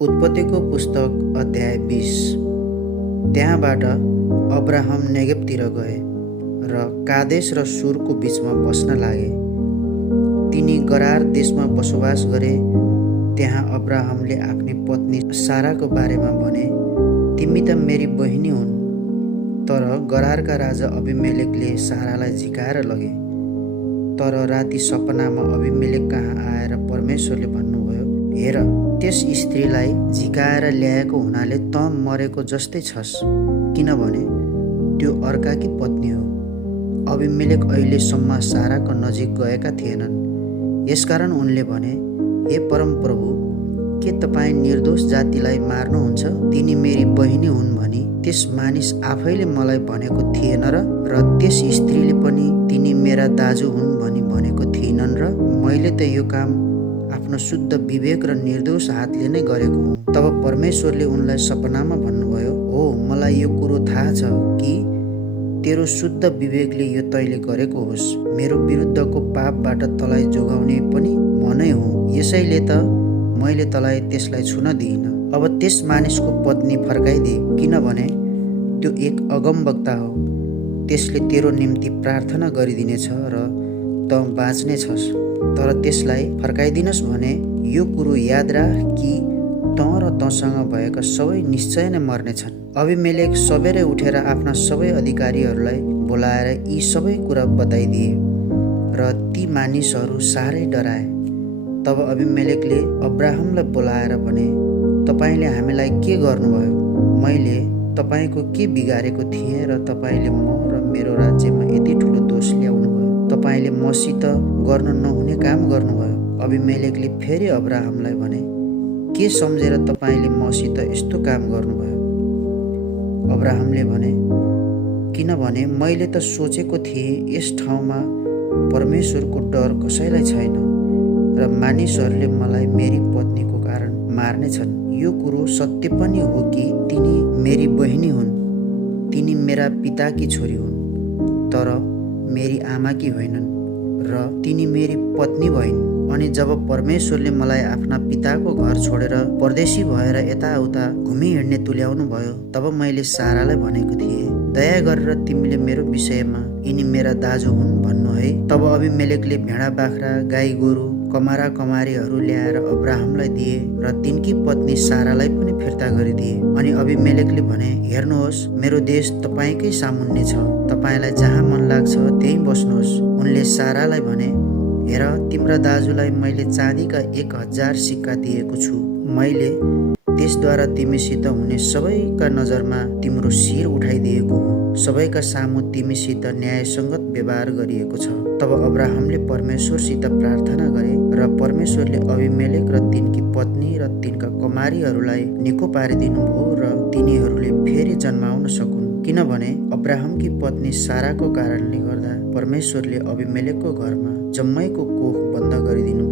उत्पत्तिको पुस्तक अध्याय 20। त्यहाँबाट अब्राहम नेगेबतिर गए र कादेश र सुरको बीचमा बस्न लागे। तिनी गरार देशमा बसोबास गरे। त्यहाँ अब्राहमले आफ्नी पत्नी साराको बारेमा भने, तिमी त मेरी बहिनी हुन्। तर गरारका राजा अबिमेलेकले सारालाई झिकाएर लगे। तर राति सपनामा अबिमेलेक कहाँ आएर परमेश्वरले भन्नुभयो, हेर, त्यस स्त्रीलाई झिकाएर ल्याएको हुनाले त मरेको जस्तै छस्, किनभने त्यो अर्काकी पत्नी हो। अबिमेलेक अहिलेसम्म साराको नजिक गएका थिएनन्। यसकारण उनले भने, हे परमप्रभु, के तपाईँ निर्दोष जातिलाई मार्नुहुन्छ? तिनी मेरी बहिनी हुन् भनी त्यस मानिस आफैले मलाई भनेको थिएन र त्यस स्त्रीले पनि तिनी मेरा दाजु हुन् भनी भनेको थिएनन् र मैले त यो काम आफ्नो शुद्ध विवेक र निर्दोष हातले नै गरेको हुँ। तब परमेश्वरले उनलाई सपनामा भन्नुभयो, हो, मलाई यो कुरो थाहा छ कि तेरो शुद्ध विवेकले यो तैँले गरेको होस्। मेरो विरुद्धको पापबाट तँलाई जोगाउने पनि म नै हुँ। यसैले त मैले तँलाई त्यसलाई छुन दिइनँ। अब त्यस मानिसको पत्नी फर्काइदिए, किनभने त्यो एक अगमवक्ता हो। त्यसले तेरो निम्ति प्रार्थना गरिदिनेछ र तँ बाँच्ने छस्। तर त्यसलाई फर्काइदिनस् भने यो कुरो याद राख कि तँ र तँसँग भएका सबै निश्चय नै मर्नेछन्। अबिमेलेक सबेरै उठेर आफ्ना सबै अधिकारीहरूलाई बोलाएर यी सबै कुरा बताइदिए र ती मानिसहरू साह्रै डराए। तब अबिमेलेकले अब्राहमलाई बोलाएर भने, तपाईँले हामीलाई के गर्नुभयो? मैले तपाईँको के बिगारेको थिएँ र तपाईँले म र मेरो राज्यमा यति ठुलो दोष ल्याउनुभयो? तपाईँले मसित गर्न नहुने काम गर्नुभयो। अबिमेलेकले फेरि अब्राहमलाई भने, के सम्झेर तपाईँले मसित यस्तो काम गर्नुभयो? अब्राहमले भने, किनभने मैले त सोचेको थिएँ यस ठाउँमा परमेश्वरको डर कसैलाई छैन र मानिसहरूले मलाई मेरी पत्नीको कारण मार्नेछन्। यो कुरो सत्य पनि हो कि तिनी मेरी बहिनी हुन्। तिनी मेरा पिताकी छोरी हुन्, तर मेरी आमाकी होइनन् र तिनी मेरी पत्नी भइन्। अनि जब परमेश्वरले मलाई आफ्ना पिताको घर छोडेर परदेशी भएर यताउता घुमिहिँड्ने तुल्याउनु भयो, तब मैले सारालाई भनेको थिएँ, दया गरेर तिमीले मेरो विषयमा यिनी मेरा दाजु हुन् भन्नु है। तब अबिमेलेकले भेडा बाख्रा, गाई गोरु, कमारा कमारीहरू ल्याएर अब्राहमलाई दिए र तिनकी पत्नी सारालाई पनि फिर्ता गरिदिए। अनि अबिमेलेकले भने, हेर्नुहोस्, मेरो देश तपाईँकै सामुन्ने छ, तपाईँलाई जहाँ मन लाग्छ त्यहीँ बस्नुहोस्। उनले सारालाई भने, हेर, तिम्रा दाजुलाई मैले चाँदीका 1000 सिक्का दिएको छु। मैले त्यसद्वारा तिमीसित हुने सबैका नजरमा तिम्रो शिर उठाइदिएको हो। सबैका सामु तिमीसित न्यायसङ्गत व्यवहार गरिएको छ। तब अब्राहमले परमेश्वरसित प्रार्थना गरे र परमेश्वरले अबिमेलेक र तिनकी पत्नी र तिनका कुमारीहरूलाई निको पारिदिनुभयो र तिनीहरूले फेरि जन्माउन सकुन्। किनभने अब्राहमकी पत्नी साराको कारणले गर्दा परमेश्वरले अबिमेलेकको घरमा जम्मैको कोख बन्द गरिदिनु